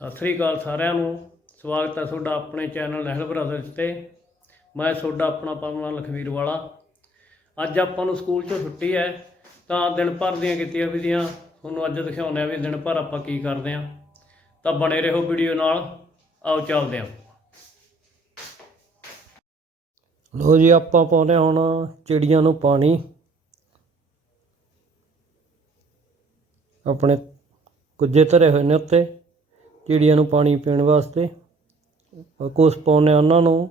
ਸਤਿ ਸ੍ਰੀ ਅਕਾਲ ਸਾਰਿਆਂ ਨੂੰ। ਸਵਾਗਤ ਹੈ ਤੁਹਾਡਾ ਆਪਣੇ ਚੈਨਲ ਨਹਿਲ ਬ੍ਰਦਰਸ ਤੇ। ਮੈਂ ਤੁਹਾਡਾ ਆਪਣਾ ਪਵਨ ਲਖਵੀਰ ਵਾਲਾ। ਅੱਜ ਆਪਾਂ ਨੂੰ ਸਕੂਲ 'ਚੋਂ ਛੁੱਟੀ ਹੈ, ਤਾਂ ਦਿਨ ਭਰ ਦੀਆਂ ਕੀਤੀਆਂ ਵਿਧੀਆਂ ਤੁਹਾਨੂੰ ਅੱਜ ਦਿਖਾਉਂਦੇ ਆ ਵੀ ਦਿਨ ਭਰ ਆਪਾਂ ਕੀ ਕਰਦੇ ਆ ਤਾਂ ਬਣੇ ਰਹੋ ਵੀਡੀਓ ਨਾਲ। ਆਓ ਚੱਲਦੇ ਆ ਲੋ ਜੀ, ਆਪਾਂ ਪਾਉਂਦੇ ਹਾਂ ਹੁਣ ਚਿੜੀਆਂ ਨੂੰ ਪਾਣੀ। ਆਪਣੇ ਕੁੱਜੇ ਧਰੇ ਹੋਏ ਨੇ ਉੱਤੇ। ਚਿੜੀਆਂ ਨੂੰ ਪਾਣੀ ਪੀਣ ਵਾਸਤੇ। ਕੁਛ ਪਾਉਂਦੇ ਹਾਂ ਉਹਨਾਂ ਨੂੰ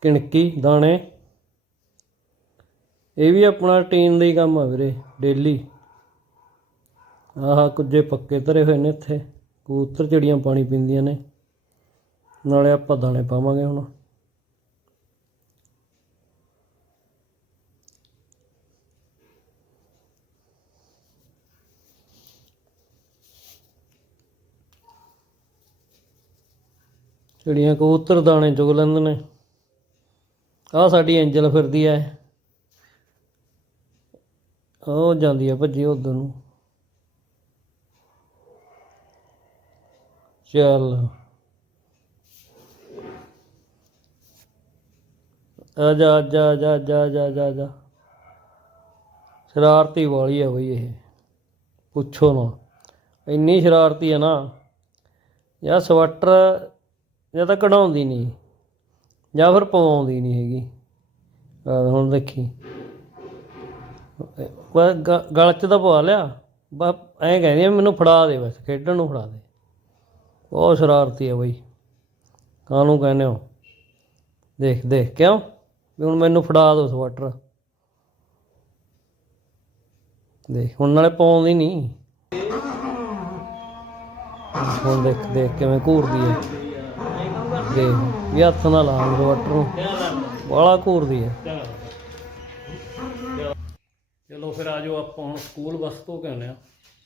ਕਿਣਕੀ, ਦਾਣੇ। ਇਹ ਵੀ ਆਪਣਾ ਰੂਟੀਨ ਦਾ ਹੀ ਕੰਮ ਆ ਵੀਰੇ ਡੇਲੀ ਆਹ ਕੁੱਜੇ ਪੱਕੇ ਧਰੇ ਹੋਏ ਨੇ ਇੱਥੇ। ਕਬੂਤਰ ਚਿੜੀਆਂ ਪਾਣੀ ਪੀਂਦੀਆਂ ਨੇ। ਨਾਲੇ ਆਪਾਂ ਦਾਣੇ ਪਾਵਾਂਗੇ ਹੁਣ। ਚਿੜੀਆਂ ਕਬੂਤਰ ਦਾਣੇ ਚੁਗ ਲੈਂਦੇ ਨੇ। ਆਹ ਸਾਡੀ ਐਂਜਲ ਫਿਰਦੀ ਐ। ਉਹ ਜਾਂਦੀ ਆ ਭੱਜੀ ਉਧਰ ਨੂੰ। ਚੱਲ। ਆ ਜਾ ਜਾ ਜਾ ਜਾ ਜਾ ਜਾ ਜਾ। ਸ਼ਰਾਰਤੀ ਵਾਲੀ ਆ ਬਈ ਇਹ। ਪੁੱਛੋ ਨਾ। ਇੰਨੀ ਸ਼ਰਾਰਤੀ ਆ ਨਾ। ਯਾ ਸਵੈਟਰ ਜਾਂ ਤਾਂ ਕਢਾਉਂਦੀ ਨਹੀਂ, ਜਾਂ ਫਿਰ ਪਵਾਉਂਦੀ ਨਹੀਂ ਹੈਗੀ। ਹੁਣ ਦੇਖੀ। ਬਸ ਗਲ 'ਚ ਤਾਂ ਪਵਾ ਲਿਆ। ਬਸ ਐਂ ਕਹਿੰਦੀ ਮੈਨੂੰ ਫੜਾ ਦੇ ਬਸ, ਖੇਡਣ ਨੂੰ ਫੜਾ ਦੇ। ਬਹੁਤ ਸ਼ਰਾਰਤੀ ਹੈ ਬਈ। ਕਾਹਨੂੰ ਕਹਿੰਦੇ ਹੋ? ਦੇਖ ਦੇਖ, ਕਿਉਂ? ਵੀ ਹੁਣ ਮੈਨੂੰ ਫੜਾ ਦੋ ਸਵੈਟਰ। ਦੇਖ, ਹੁਣ ਨਾਲੇ ਪਾਉਂਦੀ ਨਹੀਂ। ਹੁਣ ਦੇਖ ਦੇਖ ਕਿਵੇਂ ਘੂਰਦੀ ਹੈ ਦੇਖ ਵੀ ਹੱਥ ਨਾਲ ਲਾ ਸਵੈਟਰ ਨੂੰ। ਬਾਲਾ ਘੂਰਦੀ ਹੈ। ਚਲੋ ਫਿਰ ਆਜੋ ਆਪਾਂ ਹੁਣ ਸਕੂਲ ਬੱਸ ਤੋਂ ਕਹਿੰਦੇ ਆ।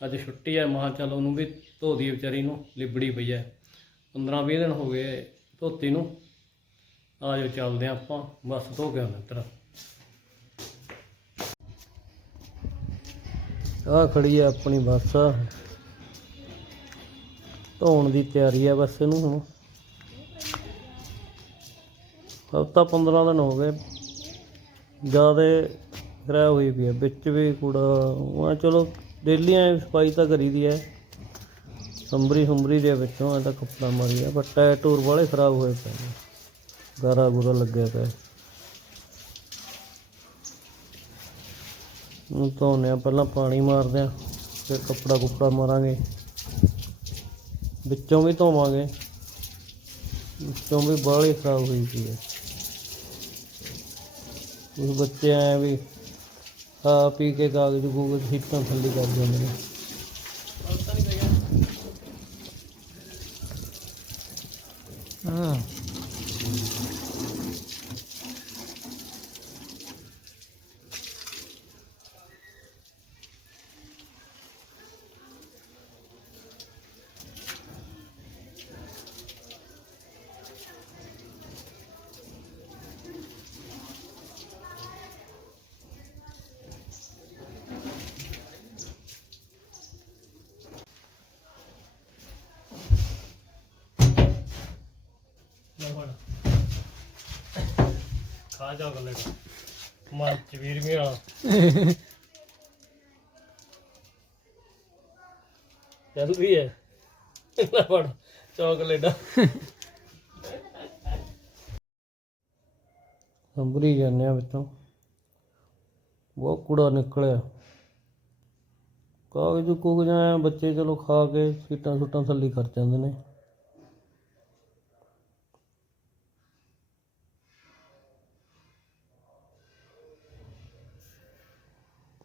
ਅੱਜ ਛੁੱਟੀ ਹੈ, ਮਾਂ ਚਲ ਉਹਨੂੰ ਵੀ ਧੋ ਦੀ ਵਿਚਾਰੀ ਨੂੰ, ਲਿਬੜੀ ਪਈ ਹੈ। 15 20 ਦਿਨ ਹੋ ਗਏ ਧੋਤੀ ਨੂੰ। ਆਜੋ ਚੱਲਦੇ ਆ ਆਪਾਂ ਬੱਸ ਧੋ ਕੇ ਆਉਂਦੇ ਤੇਰਾ। ਆ ਖੜੀ ਹੈ ਆਪਣੀ ਬੱਸ। ਧੋਣ ਦੀ ਤਿਆਰੀ ਹੈ ਬਸ ਇਹਨੂੰ ਹੁਣ। ਹਫਤਾ 15 ਦਿਨ ਹੋ ਗਏ। ਜਿਆਦੇ ਖਰਾਬ ਹੋਈ ਪਈ ਹੈ ਵਿੱਚ ਵੀ ਕੂੜਾ ਉਹ ਚਲੋ ਡੇਲੀ ਐ ਸਫ਼ਾਈ ਤਾਂ ਕਰੀਦੀ ਹੈ ਸੰਭਰੀ ਸੰਭਰੀ ਦੇ ਵਿੱਚੋਂ ਐ ਤਾਂ ਕੱਪੜਾ ਮਾਰੀ ਆ ਪਰ ਟਾਇਰ ਟੂਰ ਵਾਲੇ ਖਰਾਬ ਹੋਏ ਪਏ ਨੇ। ਗਾਰਾ ਗੁਰਾ ਲੱਗਿਆ ਪਿਆ। ਨੂੰ ਧੋਨੇ ਆ, ਪਹਿਲਾਂ ਪਾਣੀ ਮਾਰਦੇ ਆ, ਫਿਰ ਕੱਪੜਾ ਕੁਪੜਾ ਮਾਰਾਂਗੇ। ਵਿੱਚੋਂ ਵੀ ਧੋਵਾਂਗੇ। ਵਿੱਚੋਂ ਵੀ ਬਾਹਲੀ ਖਰਾਬ ਹੋਈ ਪਈ ਹੈ ਉਸ ਬੱਚੇ ਆਏ ਵੀ ਖਾ ਪੀ ਕੇ ਕਾਗਜ਼ ਕੂਗਜ਼ ਸੀਟਾਂ ਥੱਲੇ ਕਰ ਜਾਂਦੇ ਨੇ ਹਾਂ ਖਾ ਜਾ ਮਨ ਚ ਵੀਰ ਮੇਰਾ। ਚੱਲ ਵੀ ਹੈ। ਲੈ ਫੜ ਚਾਕਲੇਟ ਸੰਭਰੀ ਜਾਂਦੇ ਆ ਵਿੱਚੋਂ। ਬਹੁਤ ਕੂੜਾ ਨਿਕਲਿਆ। ਕਾਗਜ਼ ਕੁਗਜ਼ ਆਇਆ ਬੱਚੇ ਚਲੋ ਖਾ ਕੇ ਸੀਟਾਂ ਸੁੱਟਾਂ ਥੱਲੇ ਕਰ ਜਾਂਦੇ ਨੇ।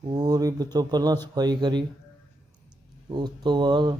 ਪੂਰੀ ਵਿੱਚੋਂ ਪਹਿਲਾਂ ਸਫ਼ਾਈ ਕਰੀ ਉਸ ਤੋਂ ਬਾਅਦ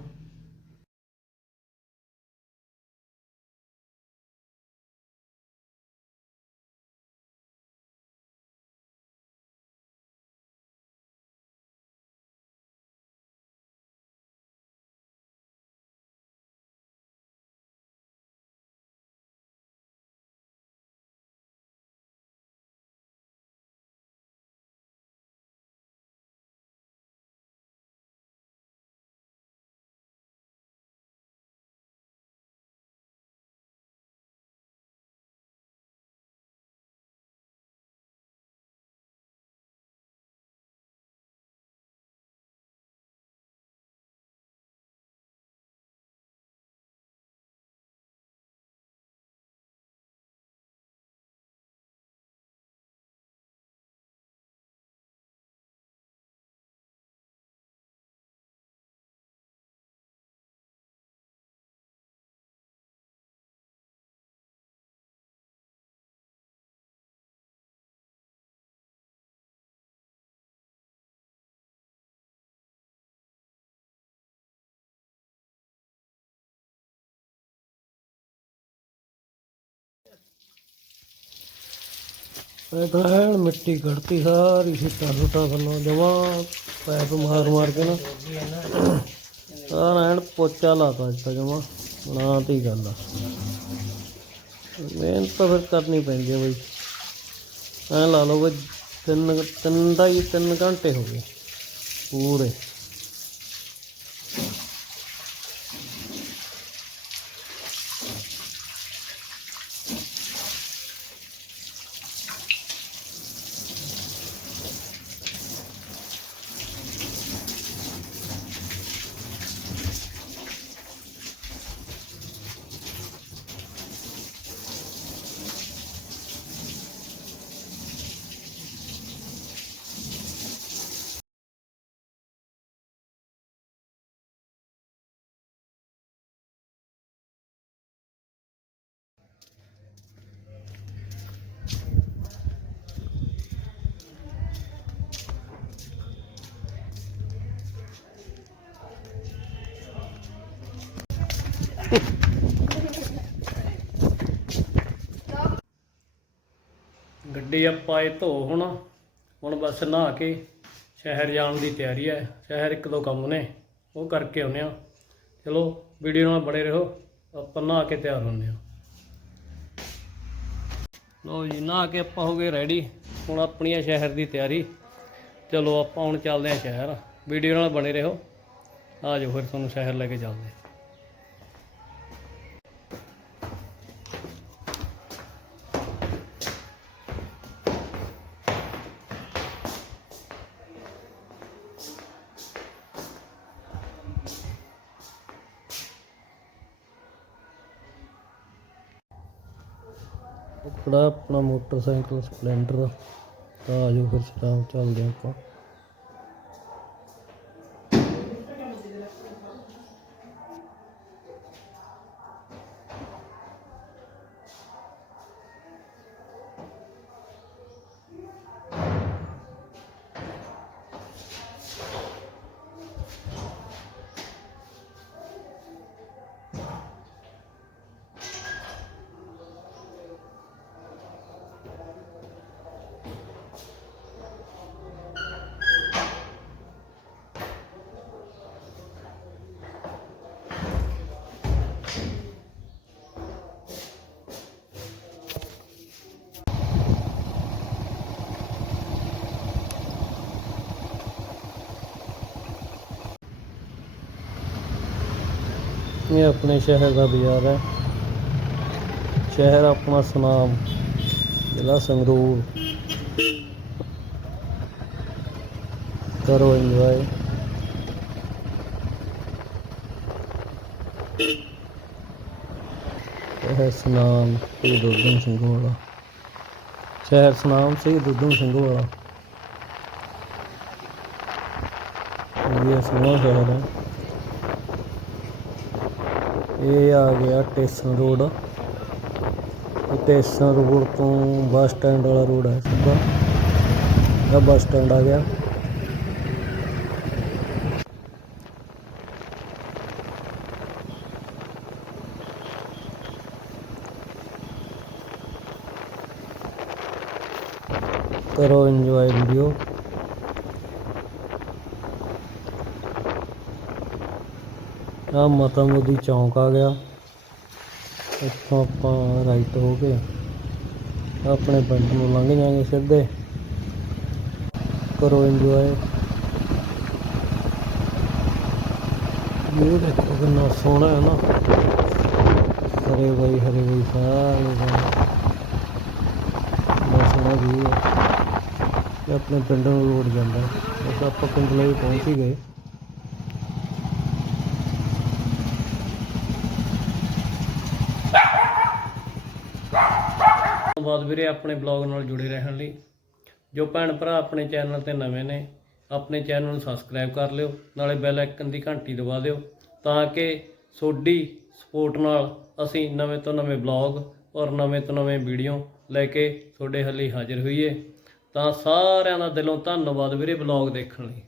ਇਹ ਤਾਂ ਐਨ ਮਿੱਟੀ ਕੱਢਤੀ ਸਾਰੀ ਸਿੱਟਾ ਸੁੱਟਾ ਥੱਲੋਂ ਜਮਾ ਪੈਪ ਮਾਰ ਮਾਰ ਕੇ ਨਾ। ਸਾਰਾ ਐਨ ਪੋਚਾ ਲਾਤਾ ਅੱਜ ਤਾਂ ਜਮਾ। ਬਣਾ ਤੀ ਗੱਲ ਆ। ਮਿਹਨਤ ਤਾਂ ਫਿਰ ਕਰਨੀ ਪੈਂਦੀ ਹੈ ਬਈ। ਐ ਲਾ ਲਓ ਬਈ, ਤਿੰਨ ਤਿੰਨ ਦਾ ਹੀ ਤਿੰਨ ਘੰਟੇ ਹੋ ਗਏ। ਪੂਰੇ। ਗੱਡੀ ਆਪਾਂ ਇਹ ਧੋ ਹੁਣ। ਹੁਣ ਬਸ ਨਹਾ ਕੇ ਸ਼ਹਿਰ ਜਾਣ ਦੀ ਤਿਆਰੀ ਹੈ। ਸ਼ਹਿਰ ਇੱਕ ਦੋ ਕੰਮ ਨੇ, ਉਹ ਕਰਕੇ ਆਉਂਦੇ ਆ ਚਲੋ, ਵੀਡੀਓ ਨਾਲ ਬਣੇ ਰਹੋ। ਆਪਾਂ ਨਹਾ ਕੇ ਤਿਆਰ ਹੁੰਦੇ ਆ ਲੋ ਜੀ, ਨਹਾ ਕੇ ਆਪਾਂ ਹੋ ਗਏ ਰੈਡੀ ਹੁਣ ਆਪਣੀਆਂ ਸ਼ਹਿਰ ਦੀ ਤਿਆਰੀ। ਚਲੋ ਆਪਾਂ ਹੁਣ ਚੱਲਦੇ ਆ ਸ਼ਹਿਰ। ਵੀਡੀਓ ਨਾਲ ਬਣੇ ਰਹੋ। ਆ ਜਾਓ ਫਿਰ ਤੁਹਾਨੂੰ ਸ਼ਹਿਰ ਲੈ ਕੇ ਚੱਲਦੇ ਹਾਂ। ਆਪਣਾ ਮੋਟਰਸਾਈਕਲ ਸਪਲੈਂਡਰ ਤਾਂ ਆ ਜਾਓ ਫਿਰ ਸ਼ਾਮ ਚੱਲਦੇ ਹਾਂ ਆਪਾਂ ਇਹ ਆਪਣੇ ਸ਼ਹਿਰ ਦਾ ਬਾਜ਼ਾਰ ਹੈ। ਸ਼ਹਿਰ ਆਪਣਾ ਸੁਨਾਮ, ਜ਼ਿਲ੍ਹਾ ਸੰਗਰੂਰ। ਕਰੋ ਇੰਜੋਏ ਸ਼ਹਿਰ ਸੁਨਾਮ ਸ਼ਹੀਦ ਊਧਮ ਸਿੰਘ ਵਾਲਾ। ਸ਼ਹਿਰ ਸੁਨਾਮ ਸ਼ਹੀਦ ਊਧਮ ਸਿੰਘ ਵਾਲਾ। ਇਹ ਸੋਹਣਾ ਸ਼ਹਿਰ ਹੈ। ਇਹ ਆ ਗਿਆ ਟੇਸ਼ਨ ਰੋਡ। ਟੇਸ਼ਨ ਰੋਡ ਤੋਂ ਬੱਸ ਸਟੈਂਡ ਵਾਲਾ ਰੋਡ ਹੈ ਸਿੱਧਾ। ਇਹ ਬੱਸ ਸਟੈਂਡ ਆ ਗਿਆ। ਕਰੋ ਇੰਜੋਏ ਵੀਡੀਓ ਆ ਮਾਤਾ ਮੋਦੀ ਚੌਂਕ ਆ ਗਿਆ। ਇੱਥੋਂ ਆਪਾਂ ਰਾਈਟ ਹੋ ਕੇ ਆਪਣੇ ਪਿੰਡ ਨੂੰ ਲੰਘ ਜਾਾਂਗੇ ਸਿੱਧੇ। ਕਰੋ ਇੰਜੋਏ ਇਹ ਦੇਖੋ ਕਿੰਨਾ ਸੋਹਣਾ ਹੈ ਨਾ। ਹਰੇ ਬਾਈ ਹਰੇ ਬਾਈ, ਸਾਰੇ ਬਹੁਤ ਸੋਹਣਾ ਵੀ ਹੈ। ਇਹ ਆਪਣੇ ਪਿੰਡ ਨੂੰ ਰੋਡ ਜਾਂਦਾ ਬਸ ਆਪਾਂ ਪਿੰਡ ਲਈ ਪਹੁੰਚ ਹੀ ਗਏ। ਵੀਰੇ ਆਪਣੇ ਬਲੌਗ ਨਾਲ ਜੁੜੇ ਰਹਿਣ ਲਈ। ਜੋ ਭੈਣ ਭਰਾ ਆਪਣੇ ਚੈਨਲ ਤੇ ਨਵੇਂ ਨੇ, ਆਪਣੇ ਚੈਨਲ ਨੂੰ ਸਬਸਕ੍ਰਾਈਬ ਕਰ ਲਿਓ, ਨਾਲੇ ਬੈਲ ਆਈਕਨ ਦੀ ਘੰਟੀ ਦਬਾ ਦਿਓ, ਤਾਂ ਕਿ ਤੁਹਾਡੀ ਸਪੋਰਟ ਨਾਲ ਅਸੀਂ ਨਵੇਂ ਤੋਂ ਨਵੇਂ ਬਲੌਗ ਔਰ ਨਵੇਂ ਤੋਂ ਨਵੇਂ ਵੀਡੀਓ ਲੈ ਕੇ ਤੁਹਾਡੇ ਹੱਲੀ ਹਾਜ਼ਰ ਹੋਈਏ। ਤਾਂ ਸਾਰਿਆਂ ਦਾ ਦਿਲੋਂ ਧੰਨਵਾਦ ਵੀਰੇ ਬਲੌਗ ਦੇਖਣ ਲਈ।